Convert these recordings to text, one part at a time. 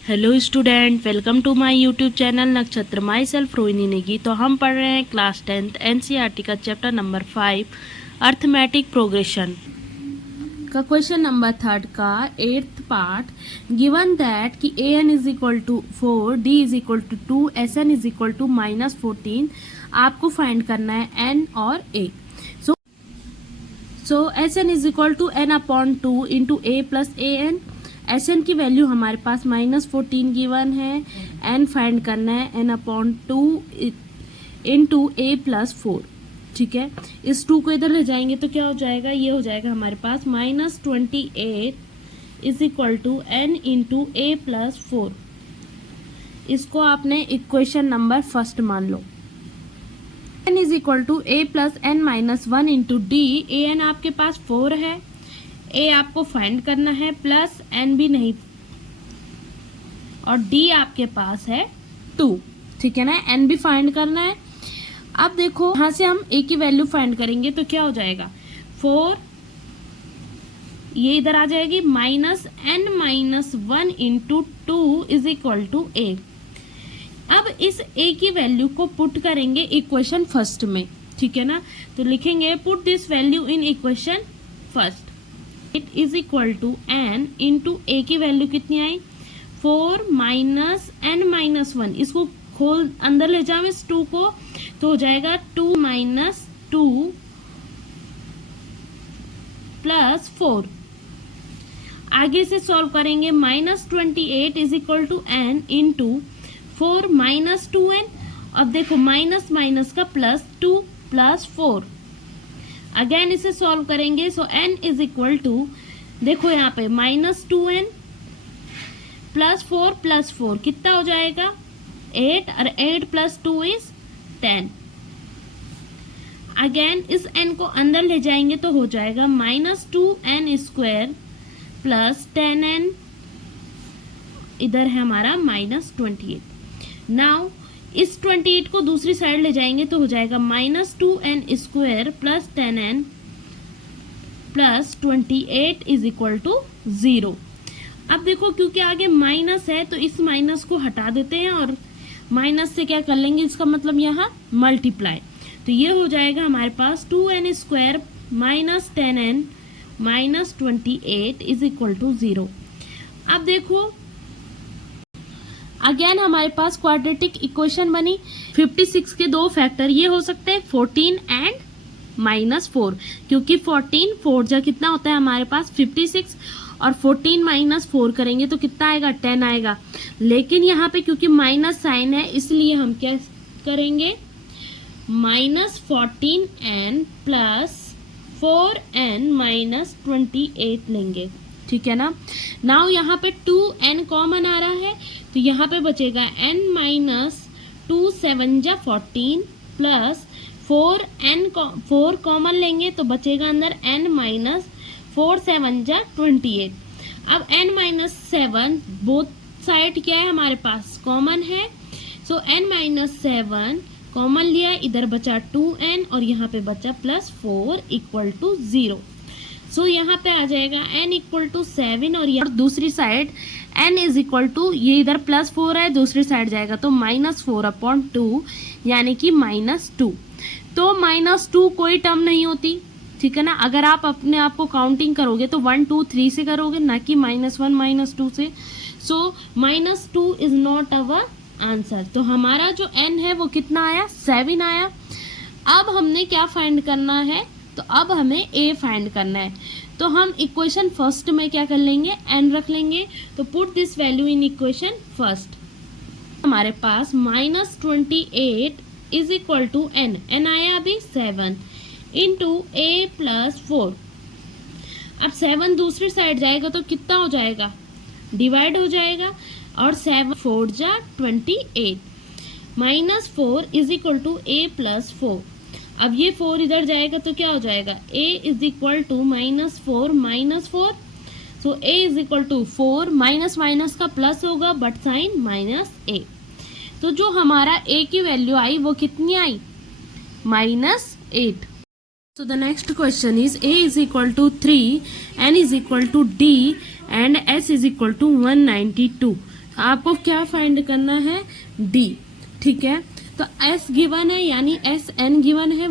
Hello student, welcome to my YouTube channel Nakshatra my self Rohini Negi. तो हम पढ़ रहे हैं क्लास 10th एनसीईआरटी का चैप्टर नंबर 5 अर्थमेटिक प्रोग्रेशन का क्वेश्चन नंबर 3 का 8th पार्ट। गिवन दैट कि a n is equal to 4, d is equal to 2, s n is equal to -14। आपको फाइंड करना है एन और a. So s n is equal to n upon 2 into a plus a n. S n की value हमारे पास -14 given है। N find करना है N upon 2 into a plus 4। ठीक है, इस 2 को इधर ले जाएंगे तो क्या हो जाएगा, ये हो जाएगा हमारे पास -28 is equal to n into a plus 4। इसको आपने इक्वेशन नंबर फर्स्ट मान लो। N is equal to a plus n minus 1 into d. A n आपके पास 4 है, ए आपको फाइंड करना है, प्लस एन भी नहीं, और डी आपके पास है 2। ठीक है ना, एन भी फाइंड करना है। अब देखो यहां से हम ए की वैल्यू फाइंड करेंगे तो क्या हो जाएगा, 4 ये इधर आ जाएगी -n-1 into 2 is equal to a. अब इस ए की वैल्यू को पुट करेंगे इक्वेशन फर्स्ट में। ठीक है ना, तो लिखेंगे put this value in equation first. It is equal to n into a की वैल्यू कितनी आई, 4 माइनस एन माइनस 1। इसको खोल अंदर ले जाओ इस 2 को, तो हो जाएगा 2 माइनस 2 प्लस 4। आगे से सॉल्व करेंगे, -28 is equal to n into 4 minus 2n। अब देखो माइनस माइनस का प्लस 2 प्लस 4। अगेन इसे सॉल्व करेंगे, so n is equal to, देखो यहाँ पे -2n प्लस 4 कितना हो जाएगा 8, और 8 प्लस 2 इज 10। अगेन इस n को अंदर ले जाएंगे तो हो जाएगा -2n स्क्वायर प्लस 10n, इधर है हमारा -28। नाउ इस 28 को दूसरी साइड ले जाएंगे तो हो जाएगा -2n square plus 10n plus 28 is equal to 0। अब देखो क्योंकि आगे माइनस है तो इस माइनस को हटा देते हैं और माइनस से क्या कर लेंगे, इसका मतलब यहाँ मल्टीप्लाई। तो ये हो जाएगा हमारे पास 2n square minus 10n minus 28 is equal to 0। अब देखो अगेन हमारे पास क्वाड्रेटिक इक्वेशन बनी। 56 के 2 फैक्टर ये हो सकते हैं 14 एंड -4, क्योंकि 14 4 जा कितना होता है हमारे पास 56, और 14 माइनस 4 करेंगे तो कितना आएगा 10 आएगा। लेकिन यहाँ पे क्योंकि माइनस साइन है इसलिए हम क्या करेंगे, -14n प्लस 4n माइनस 28 लेंगे। ठीक है ना, नाउ यहाँ पे 2n कॉमन आ रहा है तो यहाँ पे बचेगा n माइनस 2 7 जा 14 प्लस 4 कॉमन लेंगे तो बचेगा अंदर n माइनस 4 7 जा 28। अब n माइनस 7 बोथ साइड क्या है हमारे पास कॉमन है, सो n माइनस 7 कॉमन लिया, इधर बचा 2n और यहाँ पे बचा +4 इक्वल टू 0। सो यहाँ पे आ जाएगा n इक्वल टू 7 और यहाँ दूसरी side n is equal to, ये इधर +4 है, दूसरी साइड जाएगा तो -4/2 यानी कि -2। तो -2 कोई टर्म नहीं होती। ठीक है ना, अगर आप अपने आप को काउंटिंग करोगे तो 1 2 3 से करोगे, ना कि -1 -2 से। सो -2 इज नॉट अवर आंसर। तो हमारा जो n है वो कितना आया, 7 आया। अब हमने क्या फाइंड करना है, तो अब हमें a फाइंड करना है। तो हम इक्वेशन फर्स्ट में क्या कर लेंगे, n रख लेंगे। तो put this value in equation first. हमारे पास -28 इज इक्वल टू n आया अभी 7 इंटू a प्लस 4। अब 7 दूसरी साइड जाएगा तो कितना हो जाएगा, डिवाइड हो जाएगा, और 7 4 जा 28 -4 is equal to a plus 4। अब ये 4 इधर जाएगा तो क्या हो जाएगा, a is equal to -4, so a is equal to 4, minus minus का प्लस होगा बट साइन -a। तो जो हमारा a की वैल्यू आई वो कितनी आई, -8। So the next question is a is equal to 3, n is equal to d and s is equal to 192. आपको क्या फाइंड करना है, डी। ठीक है, तो एस गिवन है यानी एस एन गिवन है।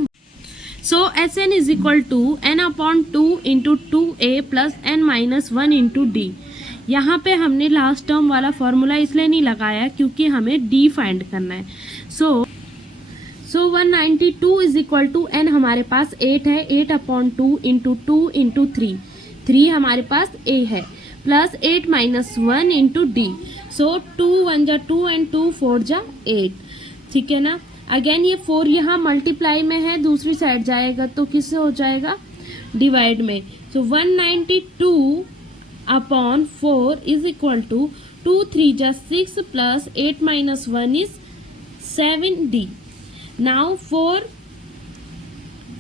So s n is equal to n upon 2 into 2a plus n minus 1 into d. यहाँ पे हमने लास्ट टर्म वाला फॉर्मूला इसलिए नहीं लगाया क्योंकि हमें डी फाइंड करना है। सो 192 इज इक्वल टू एन हमारे पास 8 है, 8 अपॉन 2 इंटू 2 इंटू 3, 3 हमारे पास a है, प्लस 8 माइनस 1 इंटू डी। सो 2 1 जा 2 एंड 2 4 जा 8। ठीक है ना। अगेन ये 4 यहाँ मल्टीप्लाई में है, दूसरी साइड जाएगा तो किससे हो जाएगा, डिवाइड में। सो 192 अपॉन 4 इज इक्वल टू 2 3 जा 6 plus 8 minus 1 is 7d। Now 4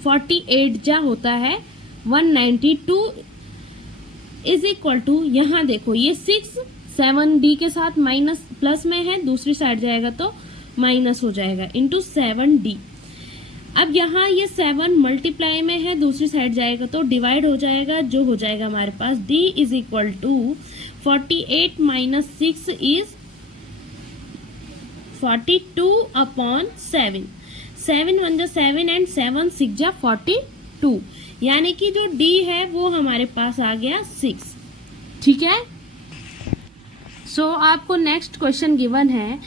48 जा होता है 192 इज इक्वल टू, यहाँ देखो ये 6 7d के साथ माइनस प्लस में है, दूसरी साइड जाएगा तो माइनस हो जाएगा, इंटू 7d। अब यहाँ ये 7 मल्टीप्लाई में है, दूसरी साइड जाएगा तो डिवाइड हो जाएगा, जो हो जाएगा हमारे पास d is equal to 48 minus 6 is 42 upon 7। 7 1 जा 7 एंड 7 6 जा 42, यानी कि जो d है वो हमारे पास आ गया 6। ठीक है। सो आपको नेक्स्ट क्वेश्चन गिवन है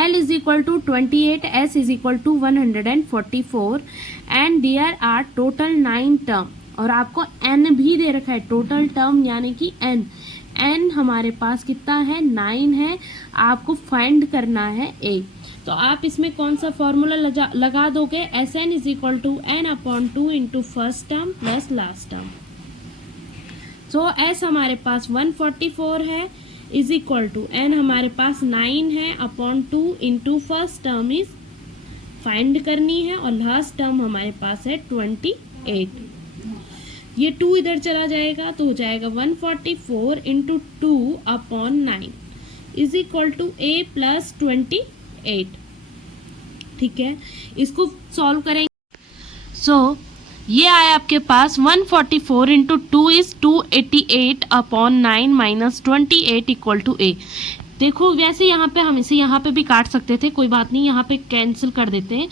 L is equal to 28, S is equal to 144 and there are total 9 term, और आपको N भी दे रखा है, टोटल टर्म यानी कि N हमारे पास कितना है, 9 है। आपको फाइंड करना है A। तो आप इसमें कौन सा फॉर्मूला लगा दोगे, Sn is equal to n upon 2 into first term plus last term. So S हमारे पास 144 है इज इक्वल टू n हमारे पास 9 है upon 2 into first term is find करनी है, और लास्ट टर्म हमारे पास है 28। ये 2 इधर चला जाएगा तो हो जाएगा 144 into 2 upon 9 is equal to a plus 28। ठीक है, इसको सॉल्व करेंगे। सो ये आया आपके पास 144 into 2 is 288 upon 9 minus 28 equal to a। देखो वैसे यहाँ पे हम इसे यहाँ पे भी काट सकते थे, कोई बात नहीं, यहाँ पे कैंसिल कर देते हैं।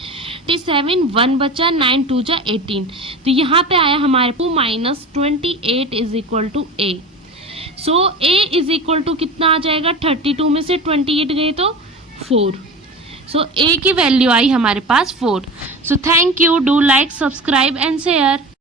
7 1 बचा, 9 2 जा 18, तो यहाँ पे आया हमारे को minus 28 is equal to a। So a is equal to कितना आ जाएगा, 32 में से 28 गए तो 4। सो a की वैल्यू आई हमारे पास 4। So thank you, do like, subscribe and share.